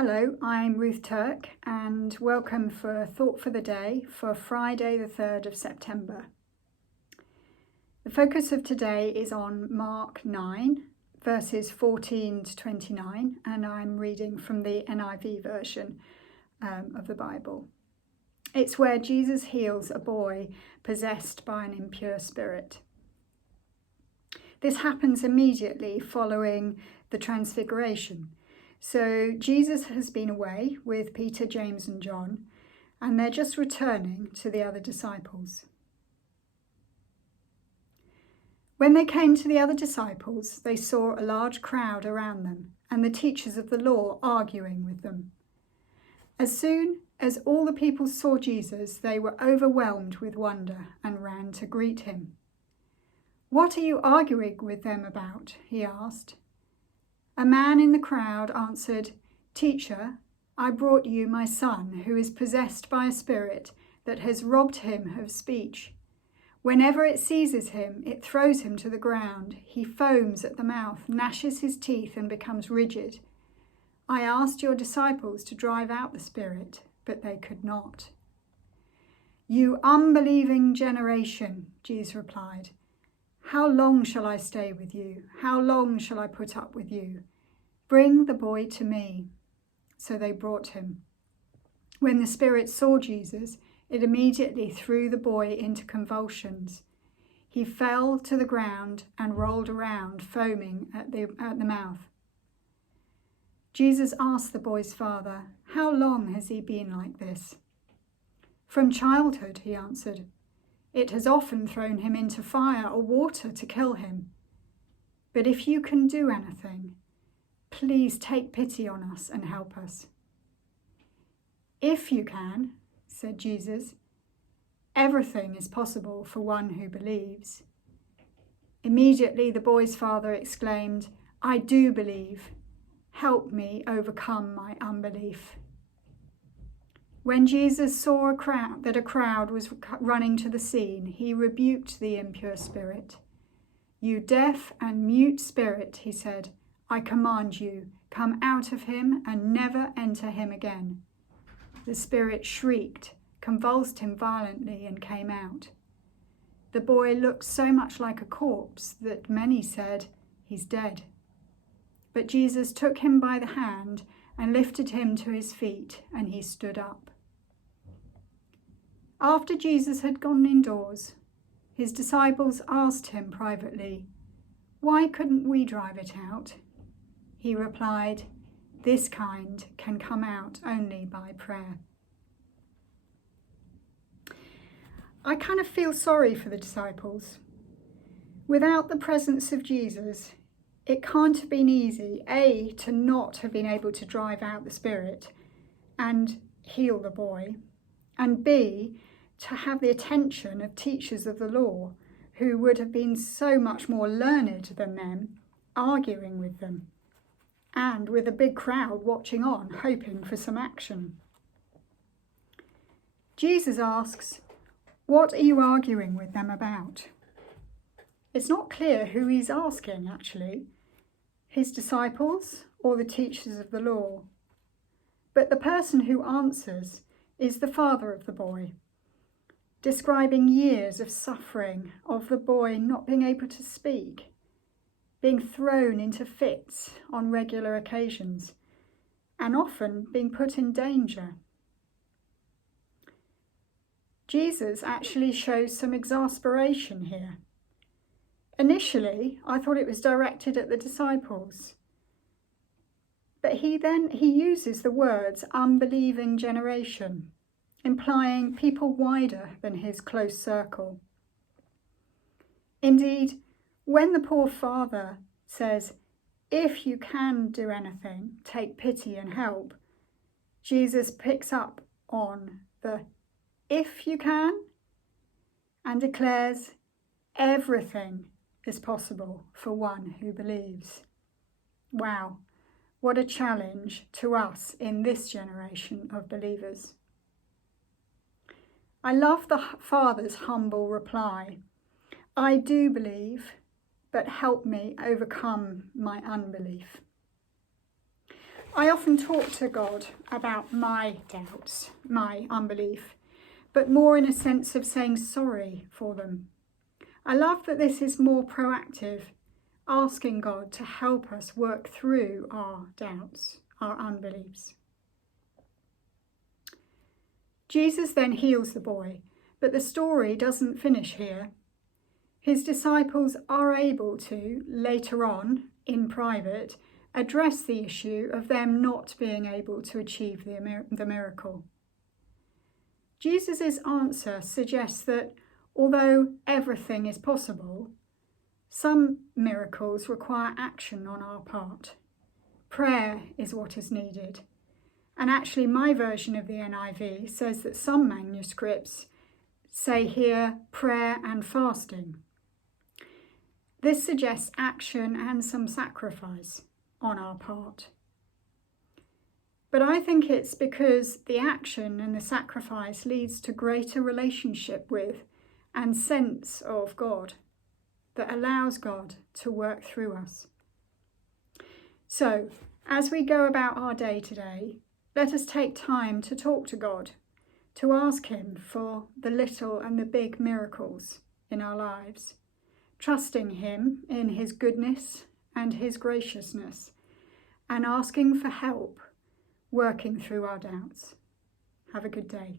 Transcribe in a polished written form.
Hello, I'm Ruth Turk and welcome for Thought for the Day for Friday the 3rd of September. The focus of today is on Mark 9 verses 14 to 29 and I'm reading from the NIV version of the Bible. It's where Jesus heals a boy possessed by an impure spirit. This happens immediately following the Transfiguration. So Jesus has been away with Peter, James and John, and they're just returning to the other disciples. When they came to the other disciples, they saw a large crowd around them and the teachers of the law arguing with them. As soon as all the people saw Jesus, they were overwhelmed with wonder and ran to greet him. "What are you arguing with them about?" he asked. A man in the crowd answered, "Teacher, I brought you my son, who is possessed by a spirit that has robbed him of speech. Whenever it seizes him, it throws him to the ground. He foams at the mouth, gnashes his teeth, and becomes rigid. I asked your disciples to drive out the spirit, but they could not." "You unbelieving generation," Jesus replied. "How long shall I stay with you? How long shall I put up with you? Bring the boy to me." So they brought him. When the spirit saw Jesus, it immediately threw the boy into convulsions. He fell to the ground and rolled around, foaming at the mouth. Jesus asked the boy's father, "How long has he been like this?" "From childhood," he answered. "It has often thrown him into fire or water to kill him. But if you can do anything, please take pity on us and help us." "If you can," said Jesus, "everything is possible for one who believes." Immediately the boy's father exclaimed, "I do believe. Help me overcome my unbelief." When Jesus saw that a crowd was running to the scene, he rebuked the impure spirit. "You deaf and mute spirit," he said, "I command you, come out of him and never enter him again." The spirit shrieked, convulsed him violently, and came out. The boy looked so much like a corpse that many said, "He's dead." But Jesus took him by the hand and lifted him to his feet, and he stood up. After Jesus had gone indoors, his disciples asked him privately, "Why couldn't we drive it out?" He replied, "This kind can come out only by prayer." I kind of feel sorry for the disciples. Without the presence of Jesus, it can't have been easy, A, to not have been able to drive out the spirit and heal the boy, and B, to have the attention of teachers of the law who would have been so much more learned than them, arguing with them, and with a big crowd watching on, hoping for some action. Jesus asks, "What are you arguing with them about?" It's not clear who he's asking, actually, his disciples or the teachers of the law. But the person who answers is the father of the boy, describing years of suffering of the boy not being able to speak, being thrown into fits on regular occasions, and often being put in danger. Jesus actually shows some exasperation here. Initially, I thought it was directed at the disciples, but he uses the words unbelieving generation, implying people wider than his close circle. Indeed, when the poor father says, "If you can do anything, take pity and help," Jesus picks up on the "if you can" and declares everything is possible for one who believes. Wow, what a challenge to us in this generation of believers. I love the father's humble reply. "I do believe, but help me overcome my unbelief." I often talk to God about my doubts, my unbelief, but more in a sense of saying sorry for them. I love that this is more proactive, asking God to help us work through our doubts, our unbeliefs. Jesus then heals the boy, but the story doesn't finish here. His disciples are able to, later on, in private, address the issue of them not being able to achieve the miracle. Jesus' answer suggests that although everything is possible, some miracles require action on our part. Prayer is what is needed. And actually, my version of the NIV says that some manuscripts say here prayer and fasting. This suggests action and some sacrifice on our part. But I think it's because the action and the sacrifice leads to greater relationship with and sense of God that allows God to work through us. So, as we go about our day today, let us take time to talk to God, to ask Him for the little and the big miracles in our lives, trusting Him in His goodness and His graciousness, and asking for help working through our doubts. Have a good day.